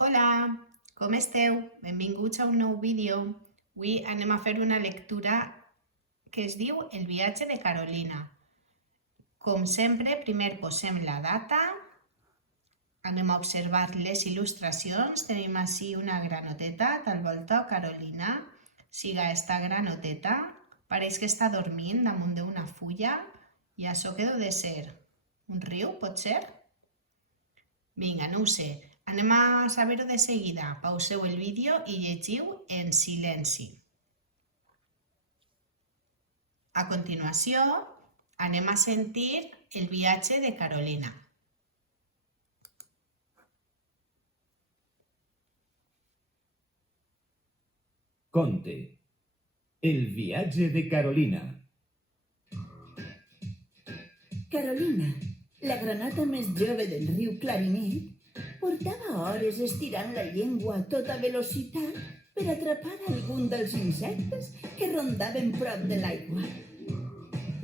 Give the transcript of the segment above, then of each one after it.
Hola, com esteu? Benvinguts a un nou vídeo. Avui anem a fer una lectura que es diu El viatge de Carolina. Com sempre, primer posem la data, anem a observar les il·lustracions. Tenim així una granoteta, tal volta Carolina. Siga esta granoteta, pareix que està dormint damunt d'una fulla i això que deu de ser un riu, pot ser? Vinga, no ho sé. Anem a saber-ho de seguida. Pauseu el vídeo i llegiu en silenci. A continuació, anem a sentir el viatge de Carolina. Conte. El viatge de Carolina. Carolina, la granota més jove del riu Clarinet, portava hores estirant la llengua a tota velocitat per atrapar algun dels insectes que rondaven prop de l'aigua.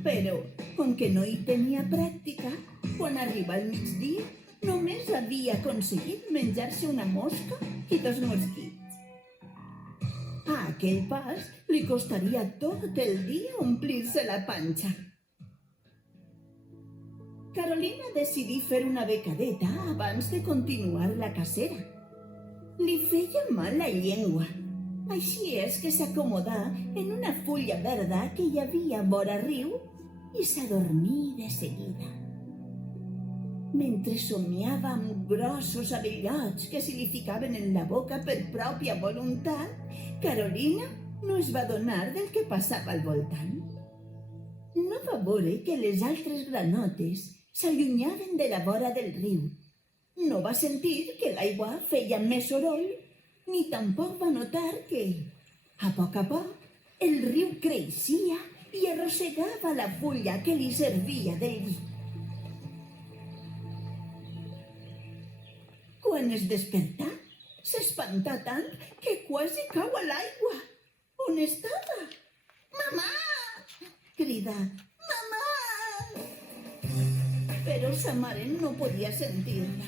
Però, com que no hi tenia pràctica, quan arriba el migdia només havia aconseguit menjar-se una mosca i 2 mosquits. A aquell pas li costaria tot el dia omplir-se la panxa. Carolina decidí fer una becadeta abans de continuar la cacera. Li feia mal la llengua, així és que s'acomodà en una fulla verda que hi havia vora riu i s'adormí de seguida. Mentre somiava amb grossos abellots que se li ficaven en la boca per pròpia voluntat, Carolina no es va adonar del que passava al voltant. No va veure que les altres granotes s'allunyaven de la vora del riu. No va sentir que l'aigua feia més soroll, ni tampoc va notar que, a poc, el riu creixia i arrossegava la fulla que li servia de llit. Quan es despertà, s'espantà tant que quasi cau a l'aigua. On estava? «Mamà!» cridà. «Mamà!» Però sa mare no podia sentir-la.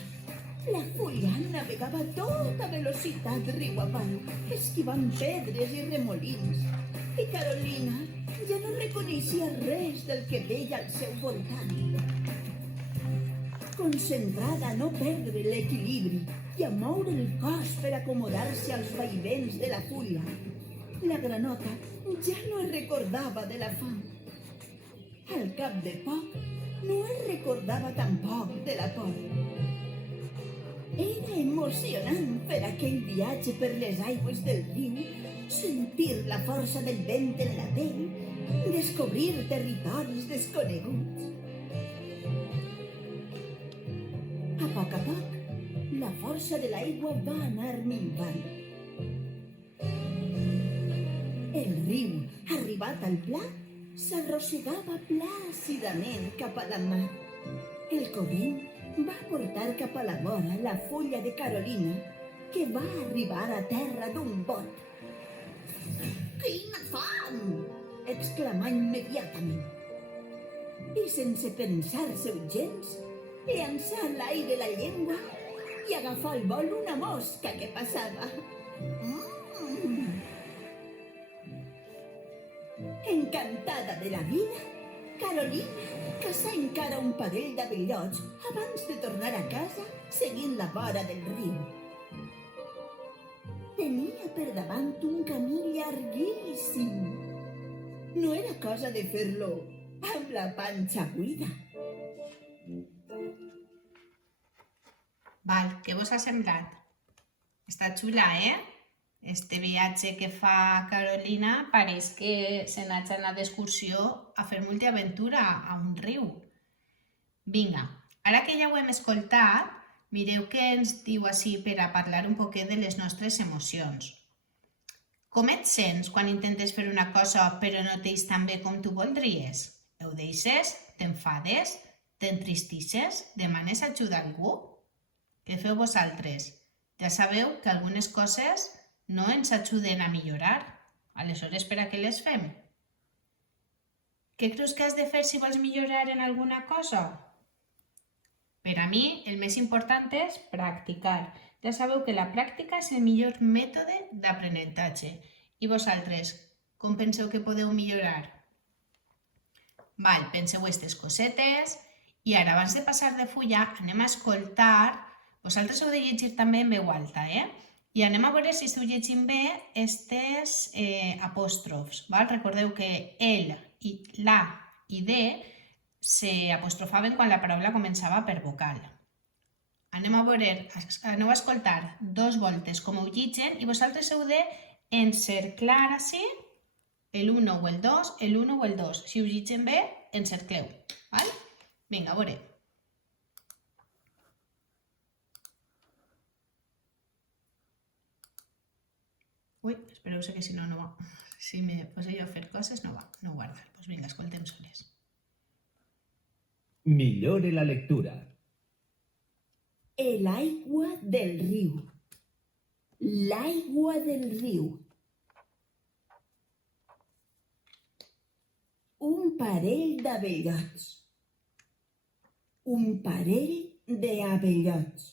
La fulla navegava a tota velocitat riu avall, esquivant pedres i remolins. I Carolina ja no reconeixia res del que veia al seu voltant. Concentrada a no perdre l'equilibri i a moure el cos per acomodar-se als vaivens de la fulla, la granota ja no es recordava de la fam. Al cap de poc, no es recordava tampoc de la por. Era emocionant fer aquell viatge per les aigües del riu, sentir la força del vent en la pell, descobrir territoris desconeguts. A poc, la força de l'aigua va anar minvant. El riu, arribat al pla, s'arrossegava plàcidament cap a la mar. El corrent va portar cap a la vora la fulla de Carolina, que va arribar a terra d'un bot. «Quina fam!» exclamà immediatament. I sense pensar-se-ho gens, llançà a l'aire la llengua i agafà al vol una mosca que passava. Encantada de la vida, Carolina caçà encara un parell d'abellots abans de tornar a casa seguint la vora del riu. Tenia per davant un camí llarguíssim. No era cosa de fer-lo amb la panxa buida. Val, què vos ha semblat? Està xula, Este viatge que fa Carolina pareix que se n'ha anat d'excursió a fer multiaventura a un riu. Vinga, ara que ja ho hem escoltat, mireu què ens diu així per a parlar un poquet de les nostres emocions. Com et sents quan intentes fer una cosa però no t'eix tan bé com tu voldries? Ho deixes? T'enfades? T'entristisses? Demanes ajuda a algú? Què feu vosaltres? Ja sabeu que algunes coses no ens ajuden a millorar. Aleshores, per a què les fem? Què creus que has de fer si vols millorar en alguna cosa? Per a mi, el més important és practicar. Ja sabeu que la pràctica és el millor mètode d'aprenentatge. I vosaltres, com penseu que podeu millorar? Val, penseu aquestes cosetes i ara, abans de passar de fulla, anem a escoltar. Vosaltres heu de llegir també en veu alta, I anem a veure si esteu llegint bé aquestes apòstrofs. Val? Recordeu que el, la i de s'apostrofaven quan la paraula començava per vocal. Aneu a escoltar 2 voltes com ho llitgen i vosaltres heu d'encerclar així el 1 o el 2, el 1 o el 2. Si ho llitgen bé, encercleu. Val? Vinga, a veure. Ui, espereu-se que si no, no va. Si me poso jo a fer coses, no va. No guardar. Doncs vinga, escoltem soles. Millore la lectura. El aigua del riu. L'aigua del riu. Un parell d'abellots. Un parell d'abellots.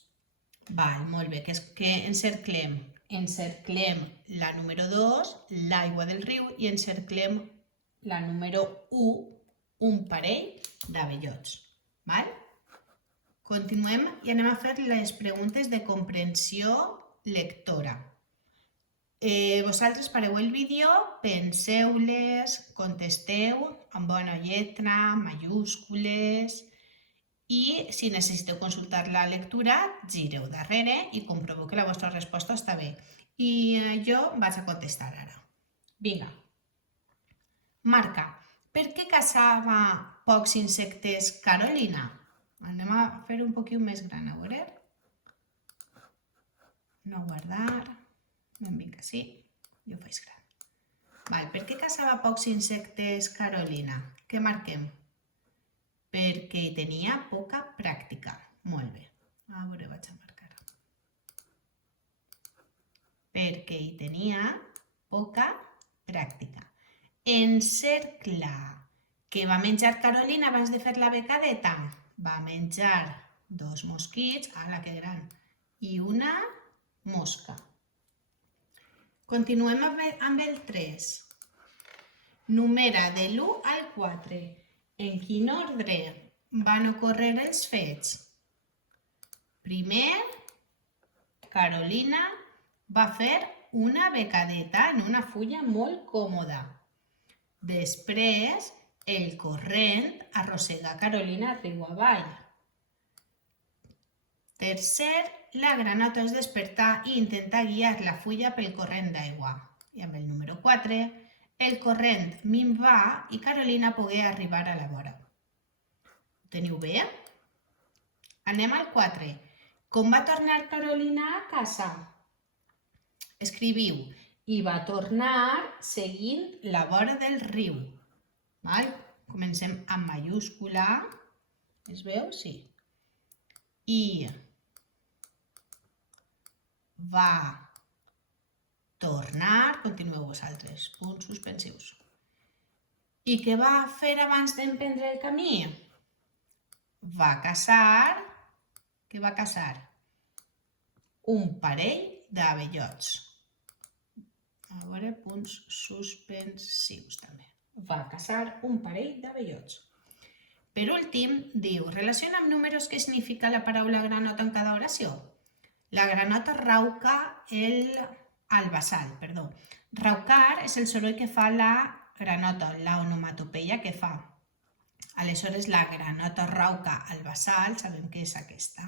Val, molt bé, que encerclem. Encerclem la número 2, l'aigua del riu, i encerclem la número 1, un parell d'abellots. Val? Continuem i anem a fer les preguntes de comprensió lectora. Vosaltres pareu el vídeo, penseu-les, contesteu amb bona lletra, majúscules, i si necessiteu consultar la lectura, gireu darrere i comproveu que la vostra resposta està bé. I jo vaig a contestar ara. Vinga. Marca. Per què caçava pocs insectes Carolina? Anem a fer un poquet més gran, a veure. No guardar. Ben vinc així. Jo faig gran. Val, per què caçava pocs insectes Carolina? Què marquem? Perquè hi tenia poca pràctica. Molt bé. A veure, vaig a marcar. Perquè hi tenia poca pràctica. Encercla. Què va menjar Carolina abans de fer la becadeta? Va menjar 2 mosquits, ala que gran, i una mosca. Continuem amb el 3. Numera de l'1 al 4. En quin ordre van ocórrer els fets? Primer, Carolina va fer una becadeta en una fulla molt còmoda. Després, el corrent arrossega Carolina riu avall. Tercer, la granota es despertar i intentar guiar la fulla pel corrent d'aigua. I amb el número 4, el corrent minvar i Carolina pogué arribar a la vora. Ho teniu bé? Anem al 4. Com va tornar Carolina a casa? Escriviu. I va tornar seguint la vora del riu. Val? Comencem amb majúscula. Es veu? Sí. I va tornar, continueu vosaltres, punts suspensius. I què va fer abans d'emprendre el camí? Va caçar, què va caçar? Un parell d'abellots. A veure, punts suspensius també. Va caçar un parell d'abellots. Per últim, diu, relaciona amb números què significa la paraula granota en cada oració. La granota rauca al basal, perdó. Raucar és el soroll que fa la granota, la onomatopeia que fa. Aleshores, la granota rauca al basal, sabem que és aquesta.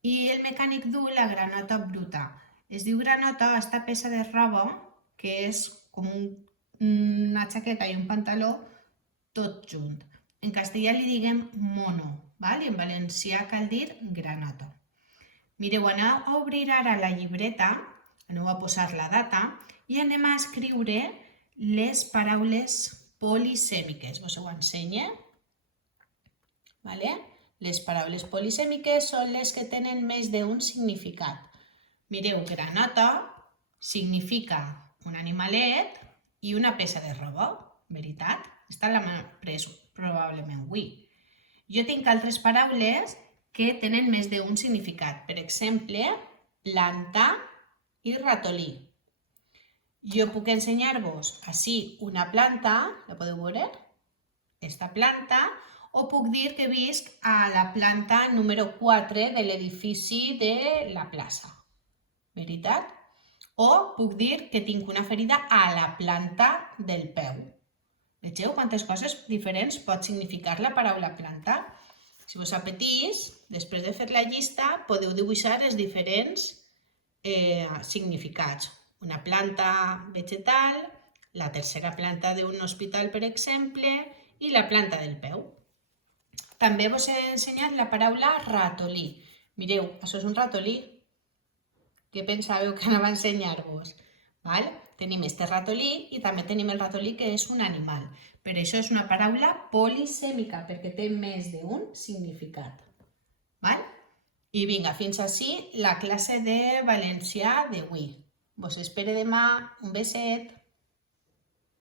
I el mecànic du la granota bruta. Es diu granota a esta peça de roba que és com una jaqueta i un pantaló tot junt. En castellà li diguem mono, val? I en valencià cal dir granota. Mireu, aneu a obrir ara la llibreta, aneu a posar la data i anem a escriure les paraules polisèmiques. Vos ho ensenyo. Vale? Les paraules polisèmiques són les que tenen més d'un significat. Mireu, granota significa un animalet i una peça de roba, veritat? Esta l'hem pres probablement avui. Jo tinc altres paraules que tenen més d'un significat. Per exemple, planta i ratolí. Jo puc ensenyar-vos així una planta, la podeu veure? Esta planta, o puc dir que visc a la planta número 4 de l'edifici de la plaça. Veritat? O puc dir que tinc una ferida a la planta del peu. Vegeu quantes coses diferents pot significar la paraula planta? Si vos apetís, després de fer la llista, podeu dibuixar els diferents significats. Una planta vegetal, la tercera planta d'un hospital, per exemple, i la planta del peu. També vos he ensenyat la paraula ratolí. Mireu, això és un ratolí. Què pensàveu que anava a ensenyar-vos? Tenim este ratolí i també tenim el ratolí, que és un animal. Per això és una paraula polisèmica, perquè té més d'un significat. I vinga, fins ací la classe de valencià d'avui. Vos espero demà. Un beset.